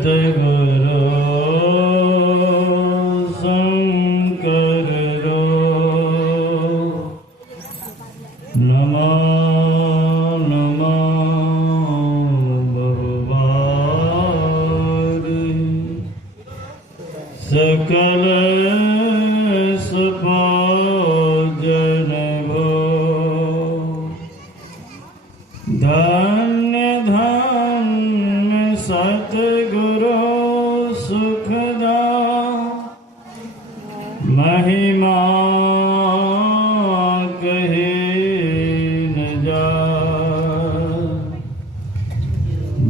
सतगुरु शंकर रो नमो नमो बहुबारी सकल सुभोजन भो धन्य धन्य सतगुरु सुखदा महिमा कहे न जाए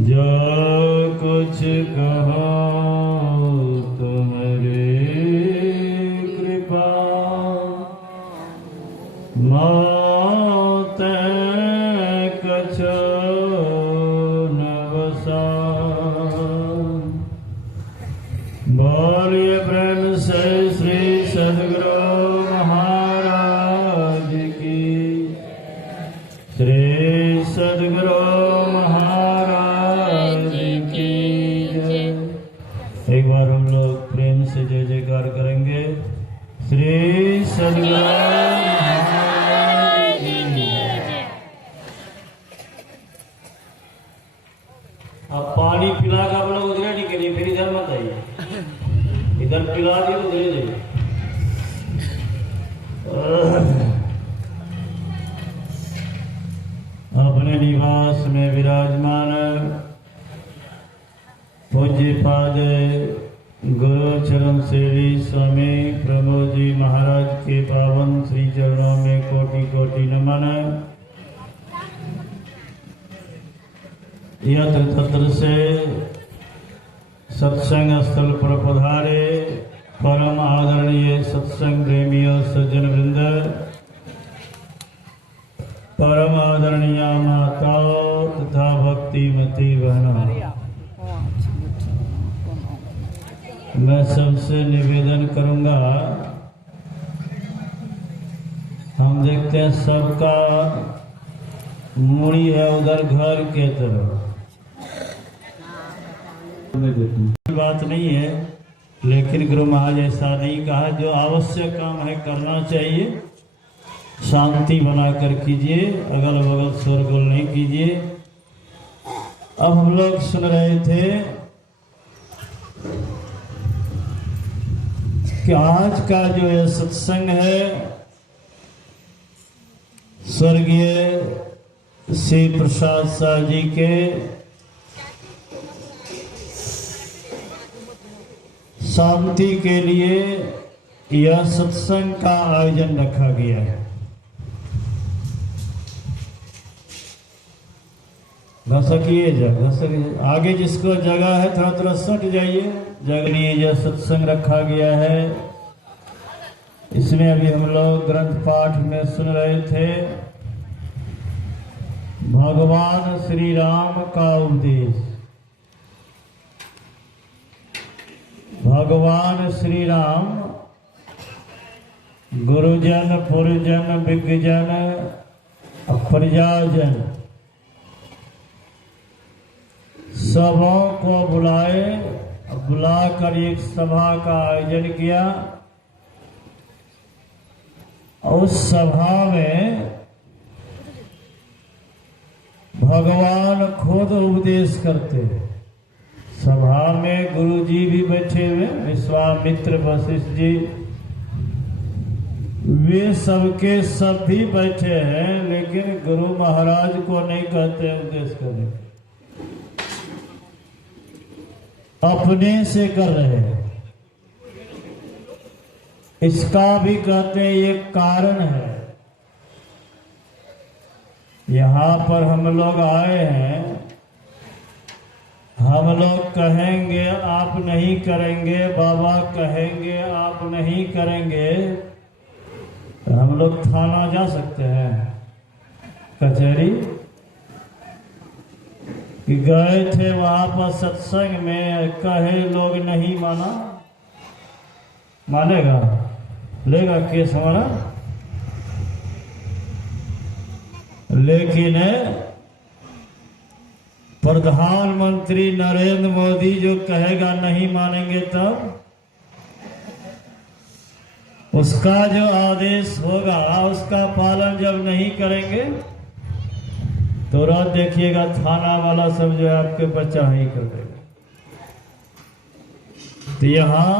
जो कुछ कहा तुम्हारे कृपा मौत कछो न बसा बोलिए प्रेम से श्री सद्गुरु महाराज की श्री सद्गुरु महाराज की जय। एक बार हम लोग प्रेम से जय जयकार करेंगे। श्री सद्गुरु महाराज की जय। अब पानी पिला का बड़ा उधर नहीं करिए, फिर इधर मत आइए, इधर पिला दिए तो दे दे। अपने निवास में विराजमान पूज्य पाद गुरु चरण सेवी स्वामी प्रमोद जी महाराज के पावन श्री चरणों में कोटि कोटि नमन। यत्र तत्र से सत्संग स्थल पर पधारे परम आदरणीय सत्संग प्रेमियों सज्जन वृंद, परम आदरणीय माताओं तथा भक्तिमती बहनों, मैं सबसे निवेदन करूंगा, हम देखते हैं सबका मुड़ी है उधर घर के तरफ, बात नहीं है, लेकिन गुरु महाराज ऐसा नहीं कहा। जो आवश्यक काम है करना चाहिए, शांति बनाकर कीजिए, अगल बगल शोरगुल नहीं कीजिए। अब हम लोग सुन रहे थे कि आज का जो यह सत्संग है स्वर्गीय श्री प्रसाद शाह जी के शांति के लिए यह सत्संग का आयोजन रखा गया है। आगे जिसको जगह है थोड़ा थोड़ा सट जाइए। जगह यह सत्संग रखा गया है, इसमें अभी हम लोग ग्रंथ पाठ में सुन रहे थे भगवान श्री राम का उपदेश। भगवान श्री राम गुरुजन पुरजन विज्ञजन प्रजाजन सबों को बुलाकर एक सभा का आयोजन किया। उस सभा में भगवान खुद उपदेश करते हैं। सभा में गुरु जी भी बैठे हुए, विश्वामित्र वशिष्ठ जी, वे सबके सब भी बैठे हैं, लेकिन गुरु महाराज को नहीं कहते उपदेश करने, अपने से कर रहे हैं। इसका भी कहते हैं एक कारण है। यहाँ पर हम लोग आए हैं, हम लोग कहेंगे आप नहीं करेंगे, बाबा कहेंगे आप नहीं करेंगे, तो हम लोग थाना जा सकते हैं, कचहरी। कि गए थे वहां पर सत्संग में, कहे लोग नहीं माना, मानेगा, लेगा केस हमारा। लेकिन प्रधानमंत्री नरेंद्र मोदी जो कहेगा नहीं मानेंगे तब उसका जो आदेश होगा उसका पालन जब नहीं करेंगे तो रात देखिएगा थाना वाला सब जो है आपके बच्चा ही कर देगा। तो यहाँ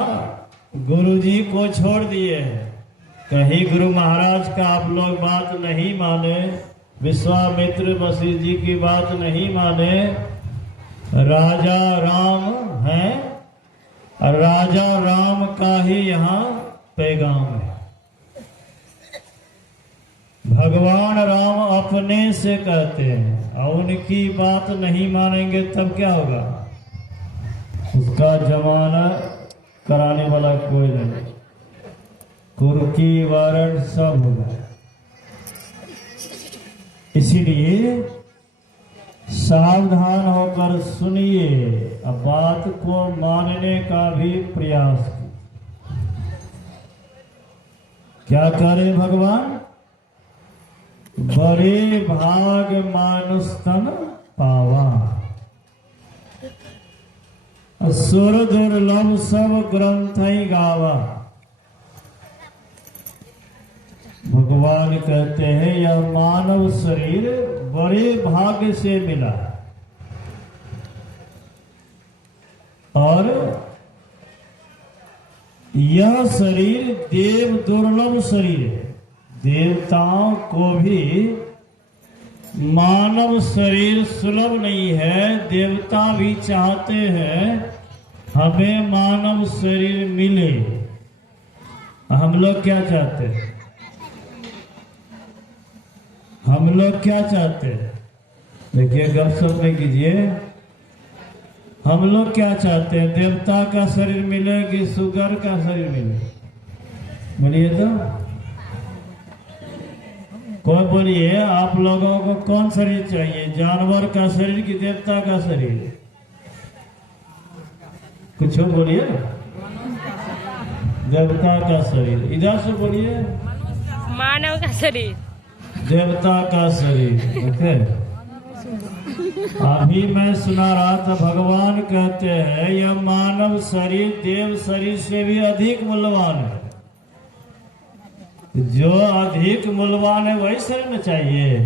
गुरु जी को छोड़ दिए हैं, कहीं गुरु महाराज का आप लोग बात नहीं माने, विश्वामित्र वशिष्ठ जी की बात नहीं माने। राजा राम है और राजा राम का ही यहाँ पैगाम है। भगवान राम अपने से कहते हैं और उनकी बात नहीं मानेंगे तब क्या होगा? उसका जमाना कराने वाला कोई नहीं, कुर्की वारंट सब होगा। इसीलिए सावधान होकर सुनिए, अब बात को मानने का भी प्रयास कीजिए। क्या करे भगवान? बड़े भाग मानुस्तन पावा, सुर दुर्लभ सब ग्रंथ गावा। भगवान कहते हैं यह मानव शरीर बड़े भाग्य से मिला और यह शरीर देव दुर्लभ शरीर है। देवताओं को भी मानव शरीर सुलभ नहीं है। देवता भी चाहते हैं हमें मानव शरीर मिले। हम लोग क्या चाहते हैं? हम लोग क्या चाहते हैं? देखिए गपशप नहीं कीजिए। हम लोग क्या चाहते हैं? देवता का शरीर मिले कि सुगर का शरीर मिले? बोलिए तो, कोई बोलिए, आप लोगों को कौन शरीर चाहिए? जानवर का शरीर कि देवता का शरीर? कुछ बोलिए। देवता का शरीर। इधर से बोलिए। मानव का शरीर। देवता का शरीर। ओके। अभी मैं सुना रहा था, भगवान कहते हैं यह मानव शरीर देव शरीर से भी अधिक मूल्यवान है। जो अधिक मूल्यवान है वही शरीर में चाहिए।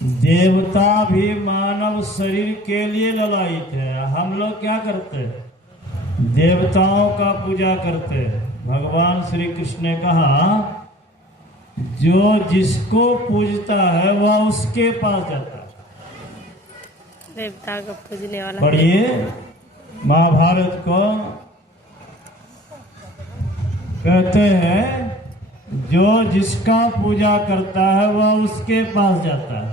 देवता भी मानव शरीर के लिए ललायित है। हम लोग क्या करते हैं? देवताओं का पूजा करते हैं। भगवान श्री कृष्ण ने कहा जो जिसको पूजता है वह उसके पास जाता है। देवता को पूजने वाला। पढ़िए महाभारत को। कहते हैं जो जिसका पूजा करता है वह उसके पास जाता है।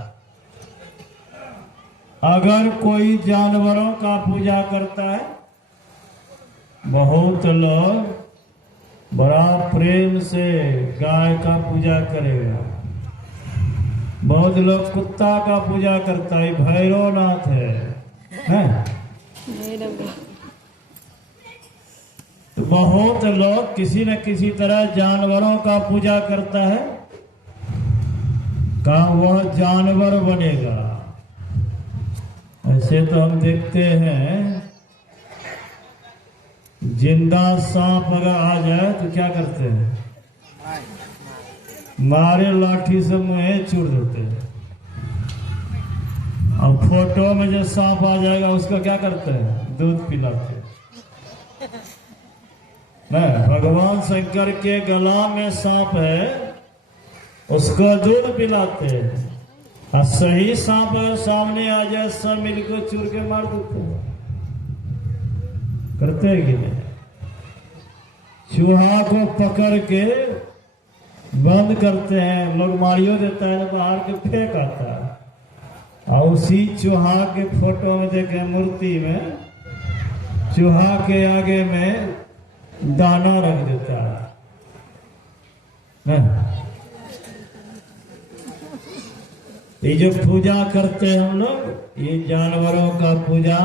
अगर कोई जानवरों का पूजा करता है, बहुत लोग बड़ा प्रेम से गाय का पूजा करेगा, बहुत लोग कुत्ता का पूजा करता है, भैरवनाथ है? तो बहुत लोग किसी न किसी तरह जानवरों का पूजा करता है, का वह जानवर बनेगा। ऐसे तो हम देखते हैं जिंदा सांप अगर आ जाए तो क्या करते हैं? मारे लाठी से मुँह चूर देते हैं। और फोटो में जो सांप आ जाएगा उसका क्या करते हैं? दूध पिलाते हैं। भगवान शंकर के गला में सांप है, उसको दूध पिलाते हैं। और सही सांप अगर सामने आ जाए सब मिलकर चूर के मार देते हैं। करते हैं कि नहीं? चूहा को पकड़ के बंद करते हैं, लोग मारियो देता है तो बाहर के फेंक आता है। और उसी चूहा के फोटो में देखे मूर्ति में चूहा के आगे में दाना रख देता है। ये जो पूजा करते हैं हम लोग, ये जानवरों का पूजा।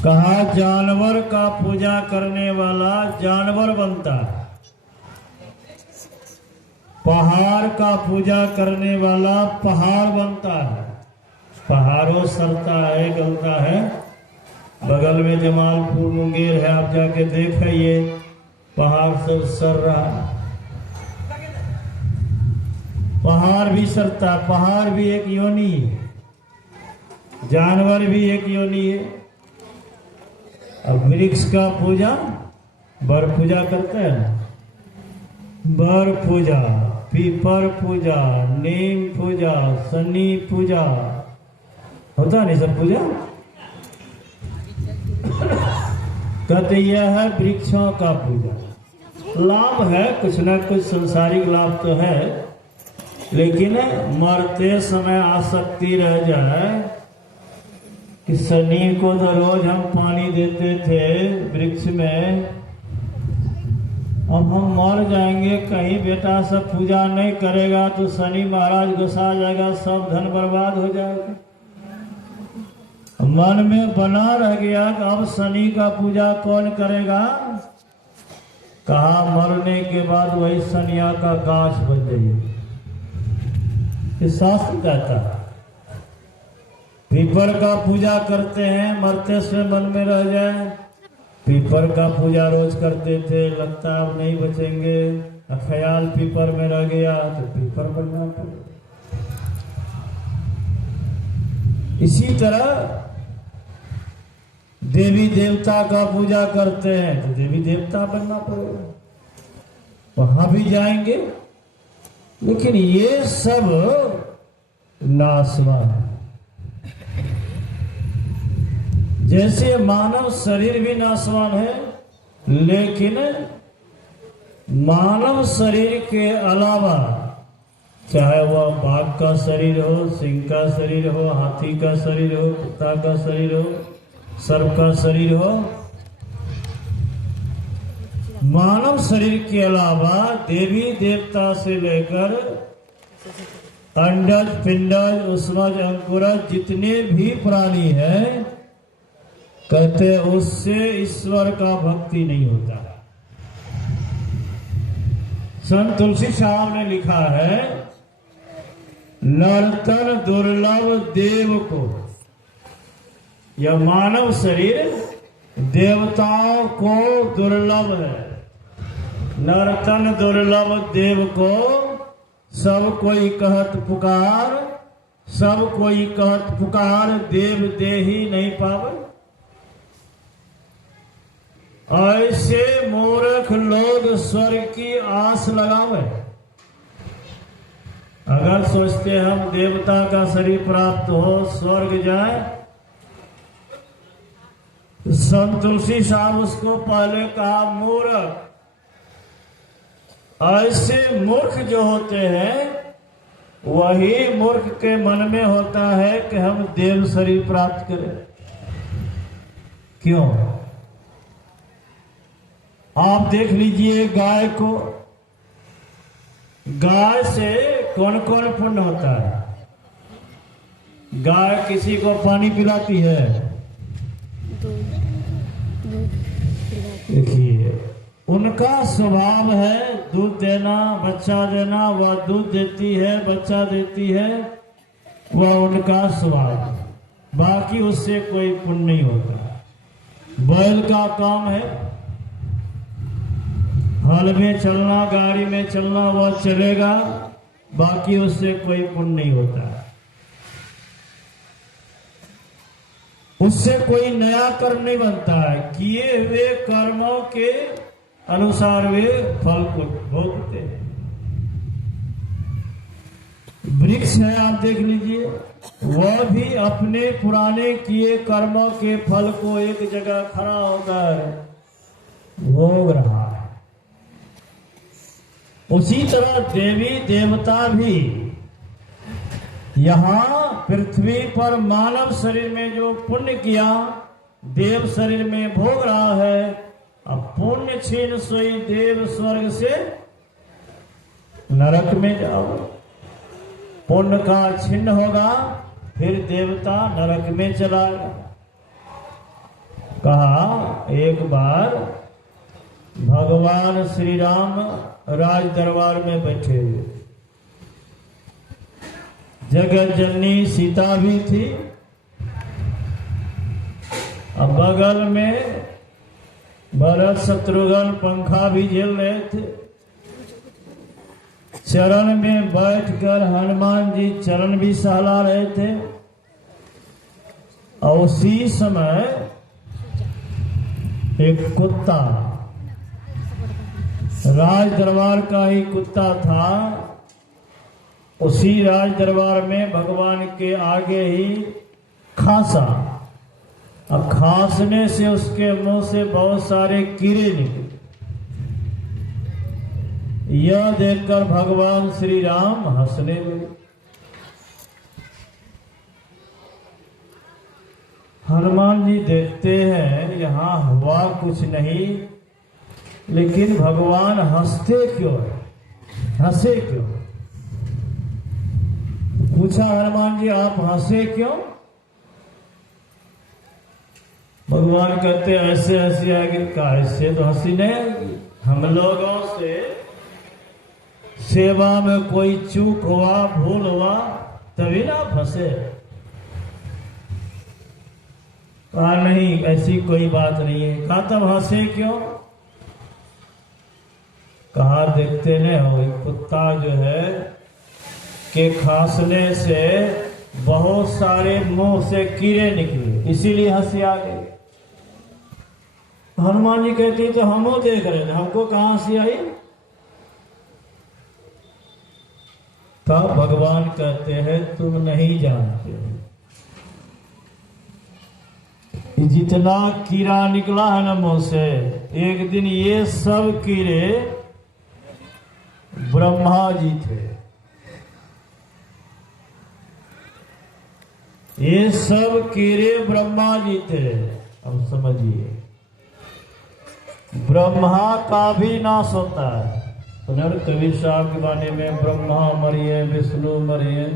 कहा जानवर का पूजा करने वाला जानवर बनता है, पहाड़ का पूजा करने वाला पहाड़ बनता है। पहाड़ों सरता है, गलता है। बगल में जमालपुर मुंगेर है, आप जाके देखिए पहाड़ सब सर रहा है। पहाड़ भी सरता, पहाड़ भी एक योनि है, जानवर भी एक योनि है। अब वृक्ष का पूजा, बर पूजा करते हैं ना, बर पूजा, पीपर पूजा, नीम पूजा, शनि पूजा होता नहीं सब पूजा। कहते यह है वृक्षों का पूजा। लाभ है, कुछ ना कुछ संसारिक लाभ तो है, लेकिन मरते समय आसक्ति रह जाए कि शनि को तो रोज हम पानी देते थे वृक्ष में, अब हम मर जाएंगे, कहीं बेटा सब पूजा नहीं करेगा तो शनि महाराज गुस्सा जाएगा, सब धन बर्बाद हो जाएगा। मन में बना रह गया कि अब शनि का पूजा कौन करेगा। कहा मरने के बाद वही शनिया का गाछ बन जाइए। ये शास्त्र कहता है। पीपर का पूजा करते हैं, मरते से मन में रह जाए। पीपर का पूजा रोज करते थे, लगता अब नहीं बचेंगे, ख्याल पीपर में रह गया तो पीपर बनना पड़ेगा। इसी तरह देवी देवता का पूजा करते हैं तो देवी देवता बनना पड़ेगा, वहां भी जाएंगे। लेकिन ये सब नाशवान है। जैसे मानव शरीर भी नाशवान है, लेकिन मानव शरीर के अलावा चाहे वह बाघ का शरीर हो, सिंह का शरीर हो, हाथी का शरीर हो, कुत्ता का शरीर हो, सर्प का शरीर हो, मानव शरीर के अलावा देवी देवता से लेकर अंडज, पिंडज, उष्मज, अंकुरज जितने भी प्राणी हैं, कहते उससे ईश्वर का भक्ति नहीं होता। संत तुलसी साहब ने लिखा है, नर्तन दुर्लभ देव को, यह मानव शरीर देवताओं को दुर्लभ है। नर्तन दुर्लभ देव को सब कोई कहत पुकार, सब कोई कहत पुकार, देव दे ही नहीं पावे। ऐसे मूर्ख लोग स्वर्ग की आस लगावे। अगर सोचते हम देवता का शरीर प्राप्त हो, स्वर्ग जाए, संत तुलसी साहब उसको पहले कहा मूर्ख। ऐसे मूर्ख जो होते हैं, वही मूर्ख के मन में होता है कि हम देव शरीर प्राप्त करें। क्यों? आप देख लीजिए गाय को, गाय से कौन कौन पुण्य होता है। गाय किसी को पानी पिलाती है, देखिए उनका स्वभाव है दूध देना, बच्चा देना। वह दूध देती है, बच्चा देती है, वह उनका स्वभाव है। बाकी उससे कोई पुण्य नहीं होता। बैल का काम है हल में चलना, गाड़ी में चलना, वह चलेगा, बाकी उससे कोई पुण्य नहीं होता। उससे कोई नया कर्म नहीं बनता है। किए हुए कर्मों के अनुसार वे फल को भोगते हैं। वृक्ष है, आप देख लीजिए, वह भी अपने पुराने किए कर्मों के फल को एक जगह खड़ा होकर भोग रहा है। उसी तरह देवी देवता भी यहाँ पृथ्वी पर मानव शरीर में जो पुण्य किया, देव शरीर में भोग रहा है। अब पुण्य छीन सोई देव स्वर्ग से नरक में जाओ। पुण्य का छिन्न होगा, फिर देवता नरक में चला गया। कहा एक बार भगवान श्री राम राज दरबार में बैठे हुए, जगत जननी सीता भी थी, अब बगल में भरत शत्रुघ्न पंखा भी झेल रहे थे। चरण में बैठकर हनुमान जी चरण भी सहला रहे थे। और उसी समय एक कुत्ता, राज दरबार का ही कुत्ता था, उसी राज दरबार में भगवान के आगे ही खांसा। अब खांसने से उसके मुंह से बहुत सारे कीड़े निकले। यह देखकर भगवान श्री राम हंसने लगे। हनुमान जी देखते हैं यहाँ हुआ कुछ नहीं, लेकिन भगवान हंसते क्यों है, हंसे क्यों? पूछा हनुमान जी आप हंसे क्यों? भगवान कहते ऐसे हंसी आएगी का? ऐसे तो हंसी नहीं आएगी। हम लोगों से सेवा में कोई चूक हुआ, भूल हुआ, तभी ना आप हंसे। कहा नहीं ऐसी कोई बात नहीं है। कहा तब हंसे क्यों? कहा देखते न हो कुत्ता जो है के खांसने से बहुत सारे मुंह से कीड़े निकले, इसीलिए हंसी आ गई। हनुमान जी कहते तो हम देख रहे थे, हमको कहां हंसी आई? तब भगवान कहते हैं तुम नहीं जानते, जितना कीड़ा निकला है ना मुंह से, एक दिन ये सब कीड़े ब्रह्मा जी थे। ये सब कीड़े ब्रह्मा जी थे। अब समझिए ब्रह्मा का भी नाश होता है। सुनर कबीर साहब के बारे में ब्रह्मा मरिए, विष्णु मरिए,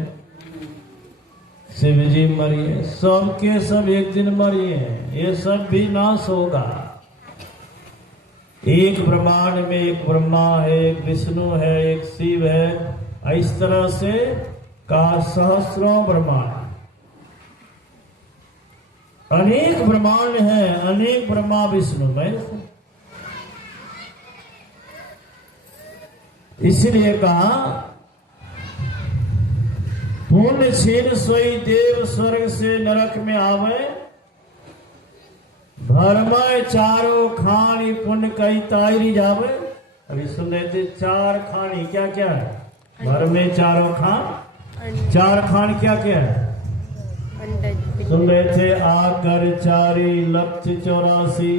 शिव जी मरिए, सब के सब एक दिन मरिए, ये सब भी नाश होगा। एक ब्रह्मांड में एक ब्रह्मा है, एक विष्णु है, एक शिव है, इस तरह से का सहस्रों ब्रह्मांड, अनेक ब्रह्मांड है, अनेक ब्रह्मा विष्णु में। इसलिए कहा पुण्य क्षीण सोई देव स्वर्ग से नरक में आवे, भरमय चारों खानी पुण्य कई तायरी जावे। अभी सुन रहे थे चार खानी क्या क्या है? भर में चारों खान, चार खान क्या क्या है? सुन रहे थे आकर चारी लक्ष 84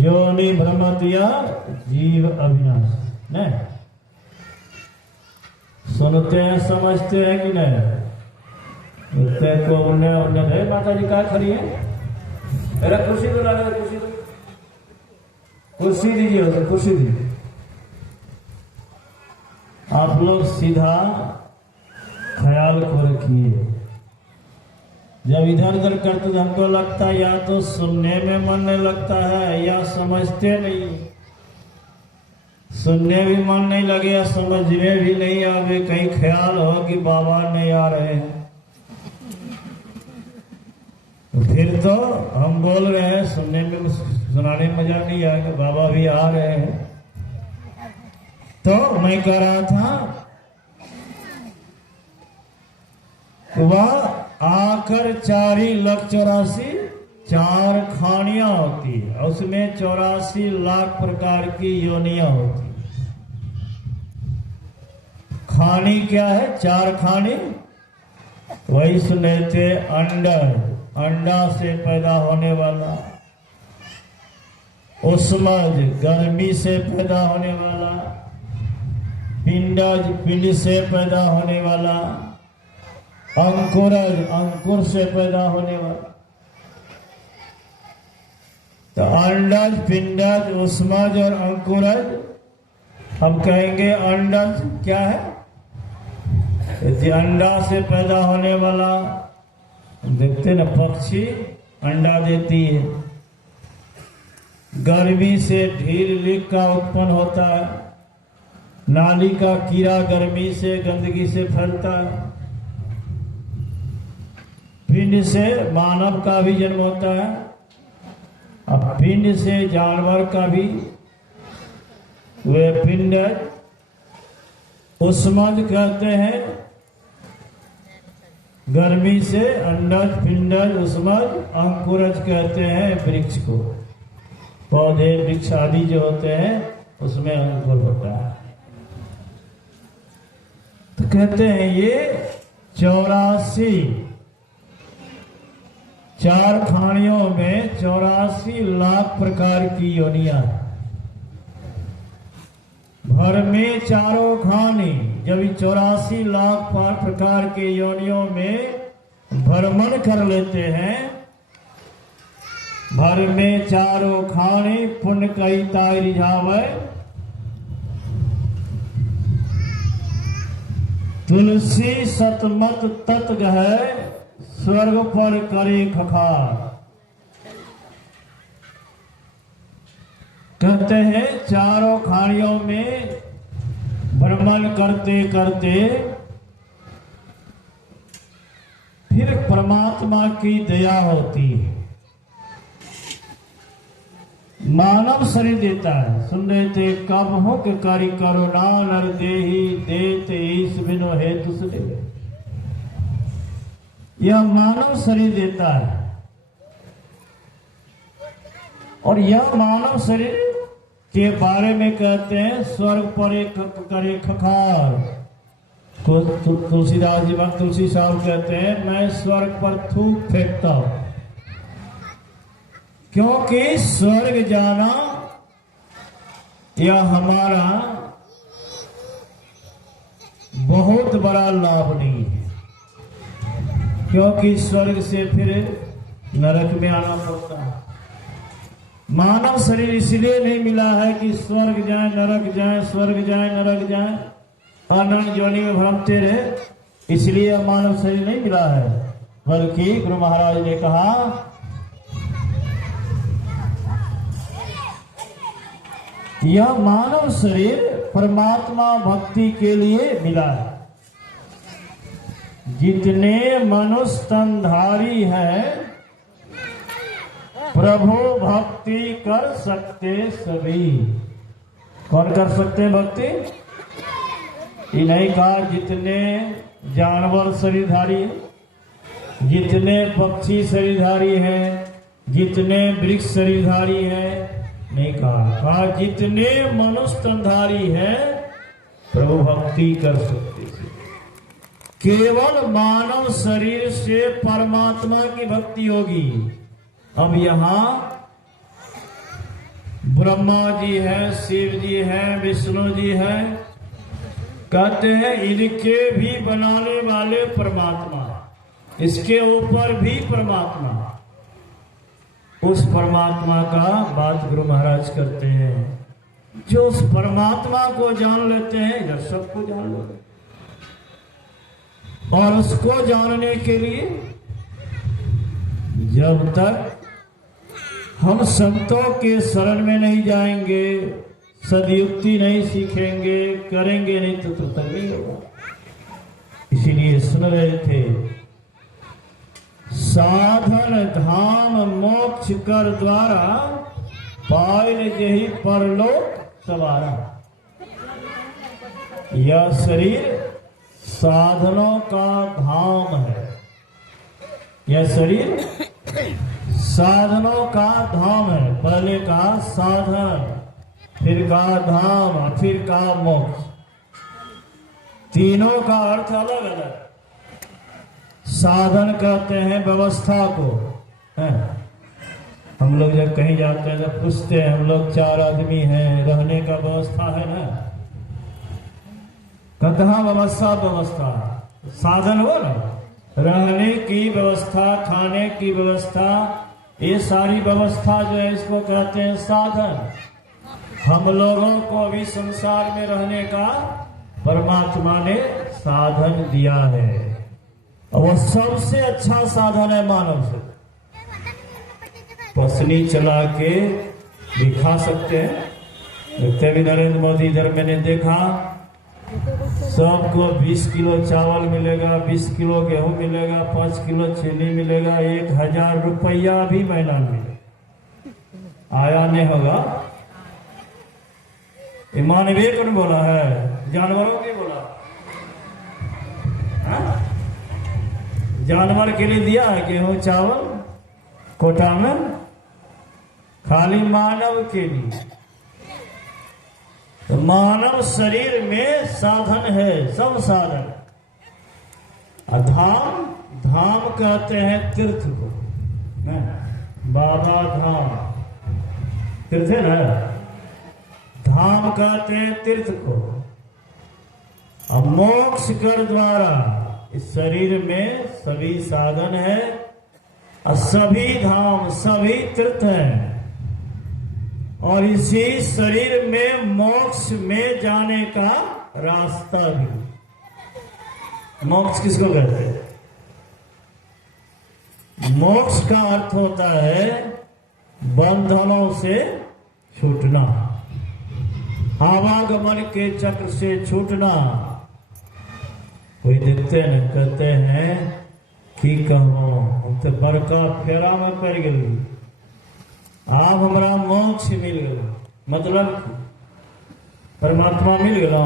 जोनि भ्रमतिया जीव अविनाश। नहीं सुनते हैं समझते हैं कि नहीं? को उन्हें माता जी क्या खड़ी है? अरे कुर्सी तो ला दे, कुर्सी तो, कुर्सी दीजिए उसे, कुर्सी दीजिए। आप लोग सीधा ख्याल को रखिए। जब इधर उधर करते तो हमको लगता है या तो सुनने में मन नहीं लगता है या समझते नहीं। सुनने भी मन नहीं लगे या समझने भी नहीं आवे, कहीं ख्याल हो कि बाबा नहीं आ रहे हैं, फिर तो हम बोल रहे हैं, सुनने में सुनाने में मजा नहीं आएगा, बाबा भी आ रहे हैं। तो मैं कह रहा था वह आकर 4 लाख 84 चार खानियां होती है, उसमें 84 लाख प्रकार की योनियां होती। खानी क्या है? चार खानी वही सुने थे। अंडर, अंडा से पैदा होने वाला, उष्मज गर्मी से पैदा होने वाला, पिंडज पिंड से पैदा होने वाला, अंकुरज अंकुर से पैदा होने वाला। तो अंडज, पिंडज, उष्मज और अंकुरज। हम कहेंगे अंडज क्या है? अंडा से पैदा होने वाला, देखते ना पक्षी अंडा देती है, गर्मी से ढील लीक का उत्पन्न होता है, नाली का कीड़ा गर्मी से गंदगी से फैलता है। पिंड से मानव का भी जन्म होता है, अब पिंड से जानवर का भी। वे पिंड उष्मज कहते हैं, गर्मी से अंडज, पिंडज, उष्मज, अंकुरज कहते हैं वृक्ष को। पौधे वृक्ष आदि जो होते हैं उसमें अंकुर होता है। तो कहते हैं ये 84 चार खानियों में 84 लाख प्रकार की योनियां। भर में चारों खानी जब 84 लाख प्रकार के योनियों में भ्रमण कर लेते हैं, भर में चारों खानी पुण्य कई ताई रिझावे, तुलसी सतमत तत गहे, स्वर्ग पर करे खखार। कहते हैं चारों खानियों में भ्रमण करते करते फिर परमात्मा की दया होती है, मानव शरीर देता है। सुन रहे थे, कब हो कि करी करुणा नर देही देते ईश बिनो हेतु से। यह मानव शरीर देता है और यह मानव शरीर के बारे में कहते हैं स्वर्ग पर करे खखार। तुलसीदास जी भक्त तुलसी साहब कहते हैं मैं स्वर्ग पर थूक फेंकता हूं, क्योंकि स्वर्ग जाना यह हमारा बहुत बड़ा लाभ नहीं है, क्योंकि स्वर्ग से फिर नरक में आना पड़ता है। मानव शरीर इसलिए नहीं मिला है कि स्वर्ग जाए नरक जाए, स्वर्ग जाए नरक जाए, अनंत जोनि में भ्रमते रहे, इसलिए मानव शरीर नहीं मिला है। बल्कि गुरु महाराज ने कहा यह मानव शरीर परमात्मा भक्ति के लिए मिला है। जितने मनुष्य तनधारी हैं प्रभु भक्ति कर सकते सभी। कौन कर सकते हैं भक्ति? ये नहीं कहा जितने जानवर शरीरधारी हैं, जितने पक्षी शरीरधारी हैं, जितने वृक्ष शरीरधारी हैं, नहीं कहा जितने मनुष्य तनधारी हैं प्रभु भक्ति कर सकते हैं। केवल मानव शरीर से परमात्मा की भक्ति होगी। अब यहाँ ब्रह्मा जी हैं, शिव जी हैं, विष्णु जी हैं, कहते हैं इनके भी बनाने वाले परमात्मा, इसके ऊपर भी परमात्मा। उस परमात्मा का बात गुरु महाराज करते हैं। जो उस परमात्मा को जान लेते हैं इधर सबको जान लेते हैं। और उसको जानने के लिए जब तक हम संतों के शरण में नहीं जाएंगे, सदयुक्ति नहीं सीखेंगे, करेंगे नहीं तो तब तक नहीं होगा। इसीलिए सुन रहे थे साधन धाम मोक्ष कर द्वारा पायल जही परलोक सवारा। यह शरीर साधनों का धाम है। यह शरीर साधनों का धाम है। पहले का साधन, फिर का धाम, फिर का मोक्ष। तीनों का अर्थ अलग अलग। साधन कहते हैं व्यवस्था को, है? हम लोग जब कहीं जाते हैं तो पूछते हैं हम लोग 4 आदमी हैं, रहने का व्यवस्था है ना? कहाँ व्यवस्था साधन हो ना, रहने की व्यवस्था, खाने की व्यवस्था, ये सारी व्यवस्था जो है इसको कहते हैं साधन। हम लोगों को भी संसार में रहने का परमात्मा ने साधन दिया है और वो सबसे अच्छा साधन है मानव से। पसनी चला के दिखा सकते हैं। भी नरेंद्र मोदी इधर मैंने देखा सबको 20 किलो चावल मिलेगा, 20 किलो गेहूं मिलेगा, 5 किलो चीनी मिलेगा, 1000 रुपया भी महीना मिलेगा। आया नहीं होगा? मानवीय कौन बोला है? जानवरों की बोला? हाँ? जानवर के लिए दिया है गेहूं चावल कोटा में? खाली मानव के लिए। तो मानव शरीर में साधन है, सब साधन। धाम, धाम कहते हैं तीर्थ को, बाबा धाम तीर्थ है ना। धाम कहते हैं तीर्थ को। और मोक्ष कर द्वारा इस शरीर में सभी साधन है और सभी धाम, सभी तीर्थ हैं। और इसी शरीर में मोक्ष में जाने का रास्ता भी। मोक्ष किसको कहते हैं? मोक्ष का अर्थ होता है बंधनों से छूटना, आवागमन के चक्र से छूटना। कोई देखते हैं, कहते हैं कि कहो हम तो बड़का फेरा में पड़ गए, आप हमारा मोक्ष मिल गया, मतलब परमात्मा मिल गया,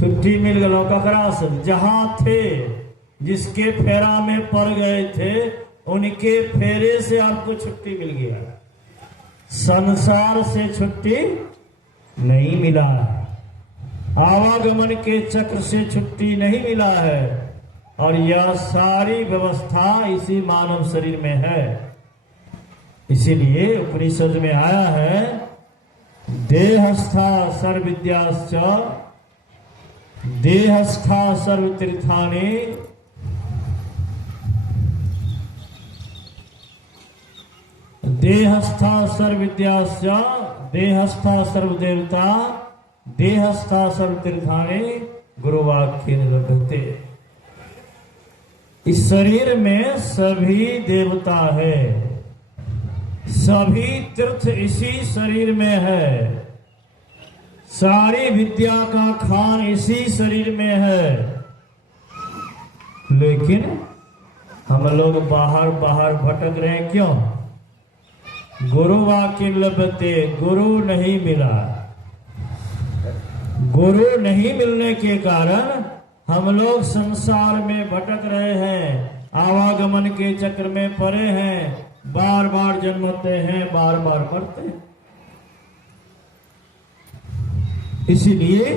छुट्टी मिल गया। ककरा से? जहां थे, जिसके फेरा में पड़ गए थे, उनके फेरे से आपको छुट्टी मिल गया। संसार से छुट्टी नहीं मिला है, आवागमन के चक्र से छुट्टी नहीं मिला है। और यह सारी व्यवस्था इसी मानव शरीर में है। इसीलिए उपनिषद में आया है, देहस्था सर्व विद्याश्च देहस्था सर्व तीर्थानि देहस्था सर्व विद्याश्च देहस्था सर्व देवता देहस्था सर्व तीर्थानि गुरुवाक्य लभते। इस शरीर में सभी देवता है, सभी तीर्थ इसी शरीर में है, सारी विद्या का खान इसी शरीर में है। लेकिन हम लोग बाहर बाहर भटक रहे हैं। क्यों? गुरु वाक्य लभते, गुरु नहीं मिला। गुरु नहीं मिलने के कारण हम लोग संसार में भटक रहे हैं, आवागमन के चक्र में पड़े हैं, बार बार जन्मते हैं, बार बार मरते हैं। इसीलिए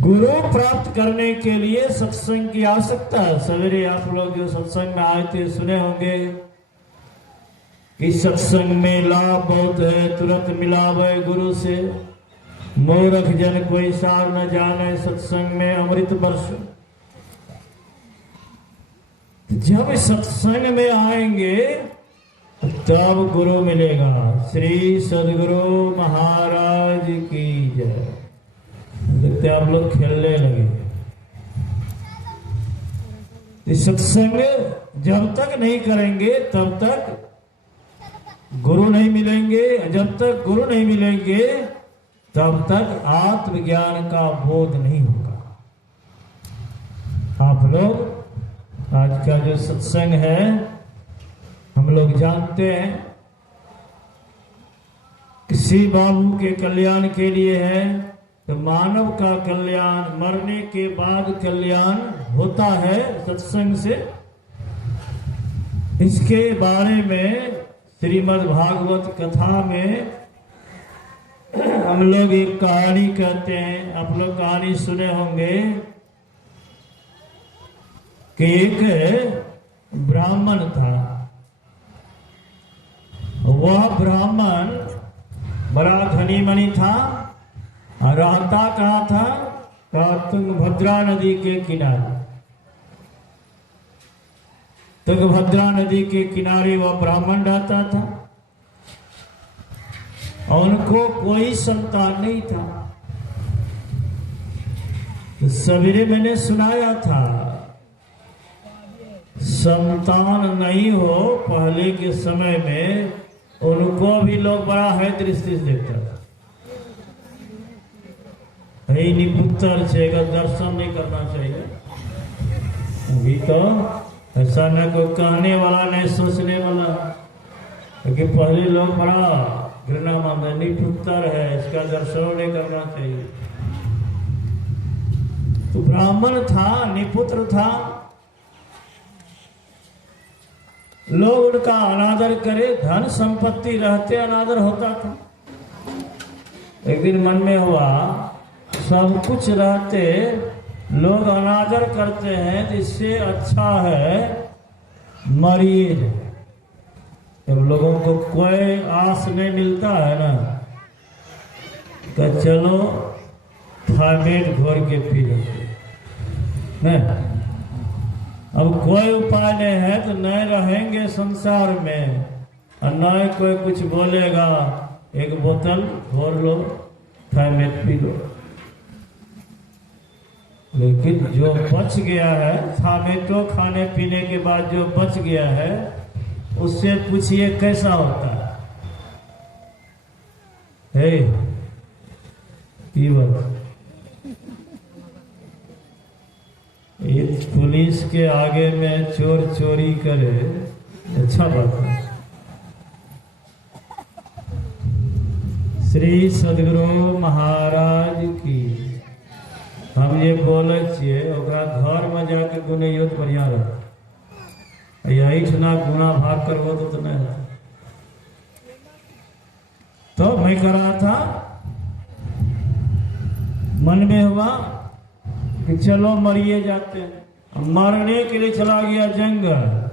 गुरु प्राप्त करने के लिए सत्संग की आवश्यकता है। सवेरे आप लोग जो सत्संग में आए थे सुने होंगे कि सत्संग में लाभ बहुत है, तुरंत मिलावे गुरु से। मूर्ख जन कोई सार न जाने, सत्संग में अमृत वर्ष। जब सत्संग में आएंगे तब गुरु मिलेगा। श्री सदगुरु महाराज की जय। देखते आप लोग खेलने लगे। सत्संग जब तक नहीं करेंगे तब तक गुरु नहीं मिलेंगे। जब तक गुरु नहीं मिलेंगे तब तक आत्मज्ञान का बोध नहीं होगा। आप लोग आज का जो सत्संग है हम लोग जानते हैं किसी बाबू के कल्याण के लिए है। तो मानव का कल्याण, मरने के बाद कल्याण होता है सत्संग से। इसके बारे में श्रीमद् भागवत कथा में हम लोग एक कहानी कहते हैं। आप लोग कहानी सुने होंगे कि एक ब्राह्मण था। वह ब्राह्मण बड़ा धनी मनी था। रहता कहाँ था? तुंगभद्रा नदी के किनारे। तुंगभद्रा नदी के किनारे वह ब्राह्मण रहता था। उनको कोई संतान नहीं था। तो सवेरे मैंने सुनाया था, संतान नहीं हो पहले के समय में उनको भी लोग बड़ा है दृष्टि से देखता था। है ही निपुत्र से दर्शन नहीं करना चाहिए। अभी तो ऐसा न कोई कहने वाला नहीं सोचने वाला, क्योंकि पहले लोग बड़ा घृणा मानते, निपुत्र है इसका दर्शन नहीं करना चाहिए। तो ब्राह्मण था, निपुत्र था, लोग उनका अनादर करे, धन संपत्ति रहते अनादर होता था। एक दिन मन में हुआ सब कुछ रहते लोग अनादर करते हैं, इससे अच्छा है मरिए जाए। जब लोगों को कोई आस नहीं मिलता है ना, तो चलो थामेट घोर के पी लेते हैं। अब कोई उपाय नहीं है तो नहीं रहेंगे संसार में, और न कोई कुछ बोलेगा, एक बोतल घोर लो, थामेट पी लो। लेकिन जो बच गया है, थामेटो खाने पीने के बाद जो बच गया है, उससे पूछिए कैसा होता है। ये पुलिस के आगे में चोर चोरी करे, अच्छा बात है। श्री सदगुरु महाराज की हम ये बोले छिए, ओकरा घर में जाके गुने तो बढ़िया रह, यही ठना गुना भाग करबो तो नहीं होता। तो मैं करा था, मन में हुआ कि चलो मरिए जाते हैं। मरने के लिए चला गया जंगल,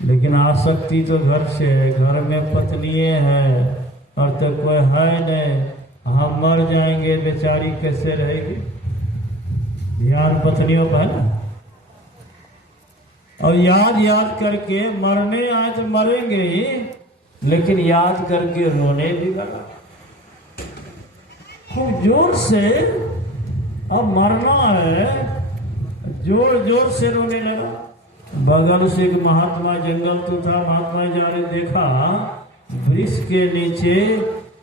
लेकिन आसक्ति तो घर से है, घर में पत्निये है और तो कोई है नहीं, हम मर जाएंगे, बेचारी कैसे रहेगी। ध्यान पत्नियों का है ना, और याद याद करके मरने आए तो मरेंगे ही, लेकिन याद करके रोने भी लगा खूब जोर से। अब मरना है, जोर जोर से रोने लगा। बगल से एक महात्मा जंगल तो था, महात्मा जा रहे, देखा वृक्ष के नीचे,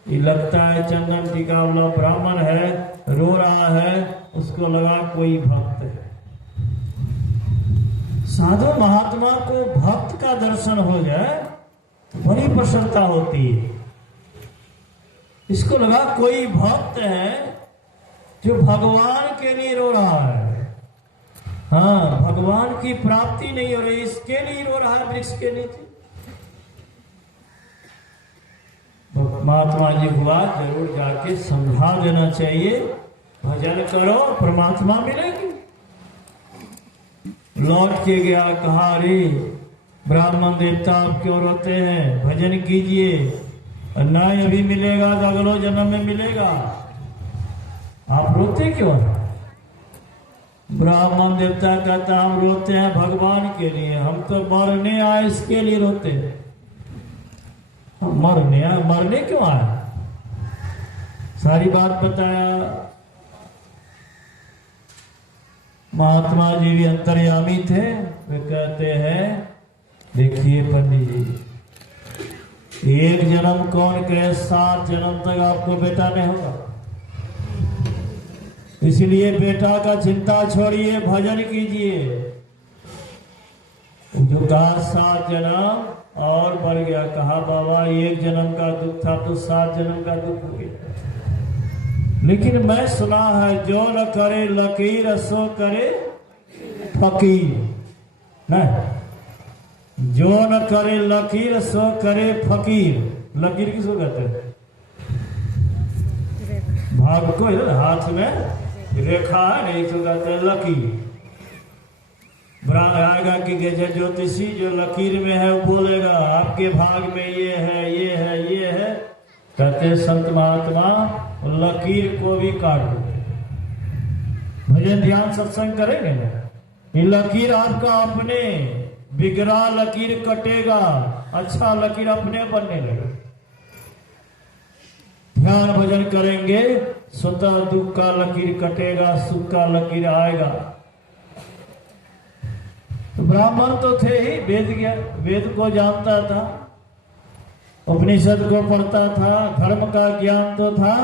ये लगता है चंदन टीका वाला ब्राह्मण है, रो रहा है। उसको लगा कोई भक्त है। साधु महात्मा को भक्त का दर्शन हो जाए तो बड़ी प्रसन्नता होती है। इसको लगा कोई भक्त है जो भगवान के लिए रो रहा है। हाँ, भगवान की प्राप्ति नहीं हो रही, इसके लिए रो रहा है वृक्ष के नीचे। महात्मा जी हुआ जरूर जाके समझा देना चाहिए, भजन करो परमात्मा मिलेगी। लौट के गया, कहा अरे ब्राह्मण देवता आप क्यों रोते हैं, भजन कीजिए, नहीं अभी मिलेगा तो अगले जन्म में मिलेगा, आप रोते क्यों हैं? ब्राह्मण देवता कहता हम रोते हैं भगवान के लिए, हम तो मरने आए इसके लिए रोते हैं। मरने क्यों आए? सारी बात बताया। महात्मा जी भी अंतर्यामी थे, वे कहते हैं देखिए पंडित जी, एक जन्म कौन कहे 7 जन्म तक आपको बेटा नहीं होगा, इसलिए बेटा का चिंता छोड़िए, भजन कीजिए। जो कहा 7 जन्म और बढ़ गया, कहा बाबा 1 जन्म का दुख था तो 7 जन्म का दुख हो गया। लेकिन मैं सुना है जो न करे लकीर सो करे फकीर, नहीं, जो न करे लकीर सो करे फकीर। लकीर किसको कहते हैं? भाग को हाथ में रेखा है नहीं तो कहते हैं लकीर। ब्राह्मण आएगा कि ज्योतिषी जो लकीर में है वो बोलेगा आपके भाग में ये है, ये है, ये है। कहते संत महात्मा लकीर को भी काट दो, भजन ध्यान सत्संग करेंगे ना, ये लकीर आपका अपने, बिगड़ा लकीर कटेगा, अच्छा लकीर अपने बनने लगेगा। ध्यान भजन करेंगे, स्वतः दुख का लकीर कटेगा, सुख का लकीर आएगा। तो ब्राह्मण तो थे ही, वेद को जानता था, उपनिषद को पढ़ता था, धर्म का ज्ञान तो था।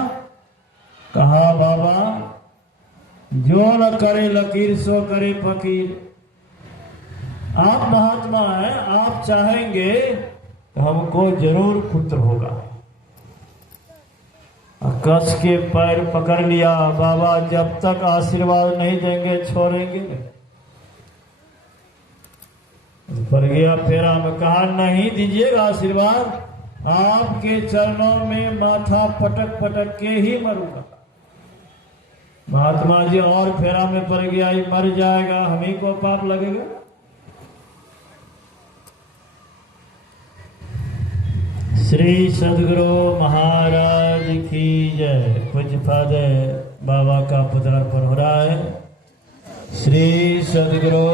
कहा बाबा जो न करे लकीर सो करे फकीर। आप महात्मा हैं, आप चाहेंगे तो हमको जरूर पुत्र होगा। कस के पैर पकड़ लिया, बाबा जब तक आशीर्वाद नहीं देंगे छोड़ेंगे। पर गया फेरा में, कहा नहीं दीजिएगा आशीर्वाद, आपके चरणों में माथा पटक पटक के ही मरूंगा। महात्मा जी और फेरा में पड़ गया, ये मर जाएगा, हम ही को पाप लगेगा। श्री सदगुरु महाराज की जय। पूज्य फादर बाबा का पदार्पण हो रहा है। श्री सदगुरु